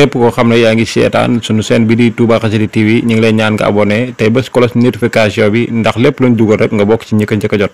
képp koo xam ne yaa ngi seetaan sunu chaîne bi di Touba Xassida TV ñu ngi lay ñaan nga abonné tey bés cloche notification bi ndax lépp luñ dugal rek nga bokk ci ñi ko njëkk a jot.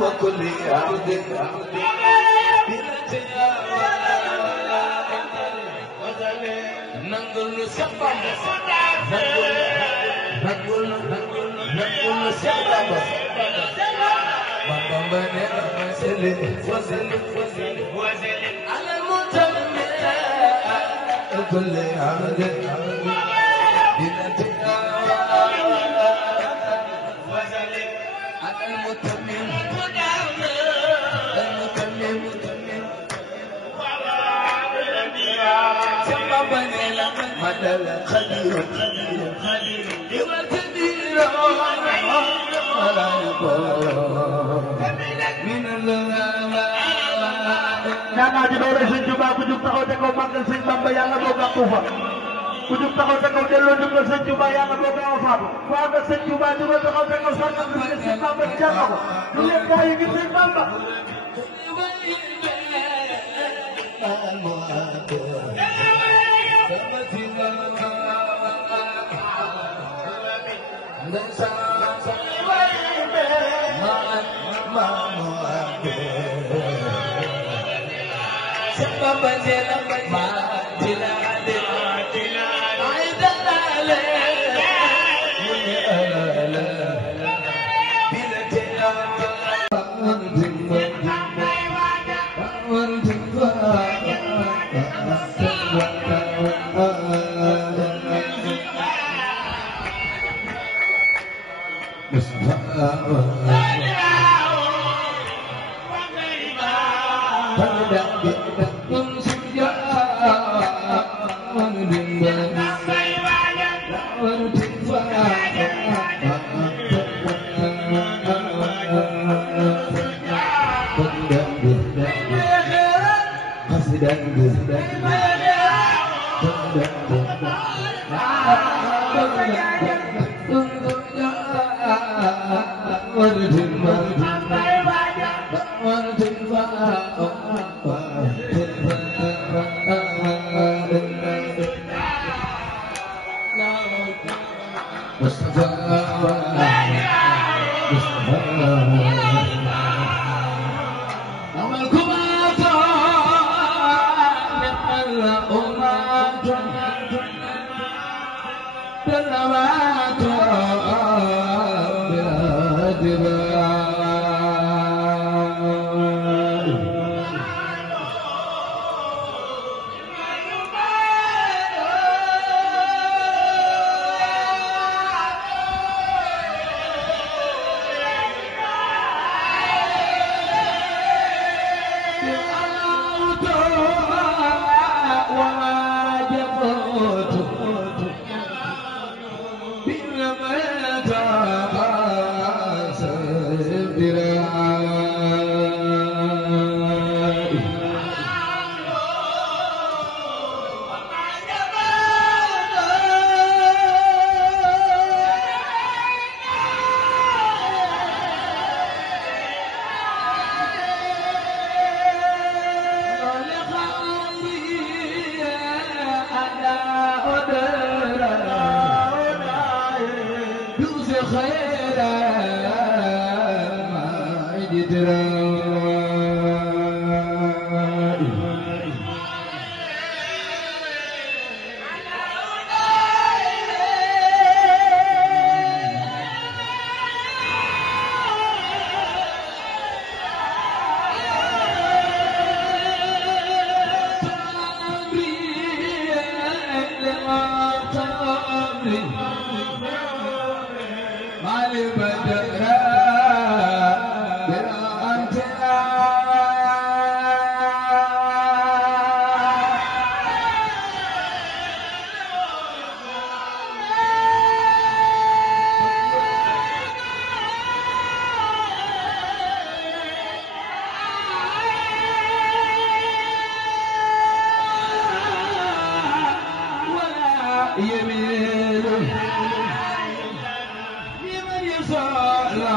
وكل عبد نقول سبب نقول سبب وزل على المتمم كل عبد مدل خليل يوتدير ولا يقول من الله ñaanaa ji doole Sëñ Tuubaa ku jug taxaw te kaw màggal Sëñ Bamba yàlla boo gàttu fa ku jug taxaw te kaw delloo njukkal Sëñ Tuubaa yàlla boo gaaw a faatu ku ànd ak Sëñ Tuubaa jugal taxaw te kaw sargal Sëñ Bamba jar na ko lu leen gaa yi ngir Sëñ Bamba يمين لمن يصلى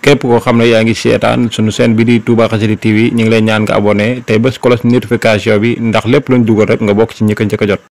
képp koo xam ne yaa ngi seetaan sunu chaîne bi di Touba Xassida TV ñu ngi lay ñaan nga abonné tey bés cloche notification bi ndax lépp luñ dugal rek nga bokk ci ñi ko njëkk a jot.